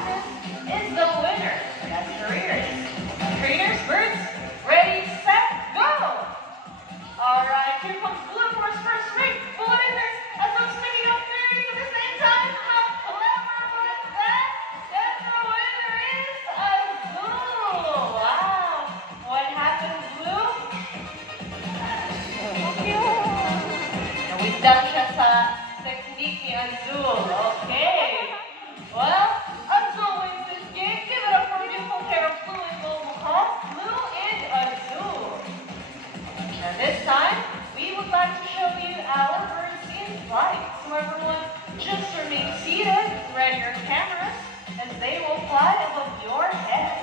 classes is the winner. That's careers. Trainers, birds, ready, set, go! All right, here comes blue for his first swing. But what is this? As I'm sticking up berries at the same time. How clever was that? And the winner is Azul. Wow. What happened, Blue? Nawindang siya sa technique ni Azul. Okay. Well, Azul wins this game. Give it up for a beautiful pair of blue and gold macaws, Blue and Azul. And this time, we would like to show you our birds in flight. So everyone, just remain seated, ready your cameras, as they will fly above your head.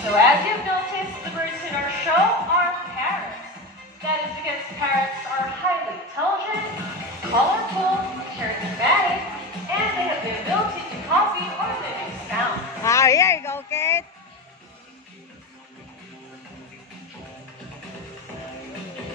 So as you've noticed, the birds in our show are parrots. That is because parrots are highly intelligent, colorful, charismatic, and they have the ability to copy or mimic sound. Ah, here you go, Kate.